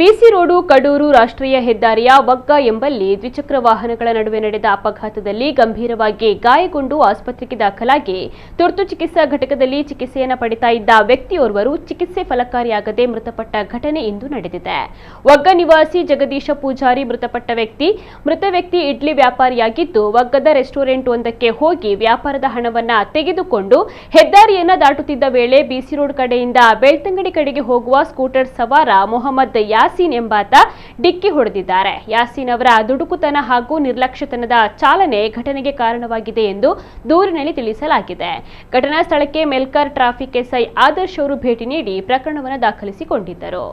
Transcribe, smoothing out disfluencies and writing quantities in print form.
ಬಿಸಿ road Kadur ರಾಷ್ಟ್ರೀಯ ಹೆದ್ದಾರಿಯ ವಗ್ಗ ಎಂಬಲ್ಲಿ ದ್ವಿಚಕ್ರ ವಾಹನಗಳ ನಡುವೆ ನಡೆದ ಅಪಘಾತದಲ್ಲಿ ಗಂಭೀರವಾಗಿ ಗಾಯಗೊಂಡು ಆಸ್ಪತ್ರೆಗೆ ದಾಖಲಾಗಿ ತುರ್ತು ಚಿಕಿತ್ಸಾ ಘಟಕದಲ್ಲಿ ಚಿಕಿತ್ಸೆಯನ್ನು ಪಡೆಯುತ್ತಾ ಇದ್ದ ವ್ಯಕ್ತಿಯೋರ್ವರು ಚಿಕಿತ್ಸೆ ಫಲಕಾರಿಯಾಗದೆ ಮೃತಪಟ್ಟ ಘಟನೆ ಇಂದು ನಡೆದಿದೆ. ವಗ್ಗ ನಿವಾಸಿ ಜಗದೀಶ ಪೂಜಾರಿ ಮೃತ ವ್ಯಕ್ತಿ ಇಡ್ಲಿ ವ್ಯಾಪಾರಿಯಾಗಿದ್ದು, ವಗ್ಗದ ರೆಸ್ಟೋರೆಂಟ್ ಒಂದಕ್ಕೆ ಹೋಗಿ ವ್ಯಾಪಾರದ ಹಣವನ್ನ ತೆಗೆದುಕೊಂಡು ಹೆದ್ದಾರಿಯನ್ನ ದಾಟುತ್ತಿದ್ದ ವೇಳೆ ಬಿಸಿ ರೋಡ್ ಕಡೆಯಿಂದ ಬೆಳ್ತಂಗಡಿ ಕಡೆಗೆ ಹೋಗುವ ಸ್ಕೂಟರ್ ಸವಾರ ಮೊಹಮ್ಮದ್ ಯಾಸೀನ್ ಎಂಬಾತ ಡಿಕ್ಕಿ ಹೊಡೆದಿದ್ದಾರೆ. ಯಾಸೀನ್ ಅವರ ದುಡುಕುತನ ಹಾಗೂ ನಿರ್ಲಕ್ಷ್ಯತನದ ಚಾಲನೆ ಘಟನೆಗೆ ಕಾರಣವಾಗಿದೆ ಎಂದು ದೂರಿನಲ್ಲಿ ತಿಳಿಸಲಾಗಿದೆ. ಘಟನಾ ಸ್ಥಳಕ್ಕೆ ಮೆಲ್ಕರ್ ಟ್ರಾಫಿಕ್ ಎಸ್ಐ ಆದರ್ಶ್ ಅವರು ಭೇಟಿ ನೀಡಿ ಪ್ರಕರಣವನ್ನು ದಾಖಲಿಸಿಕೊಂಡಿದ್ದರು.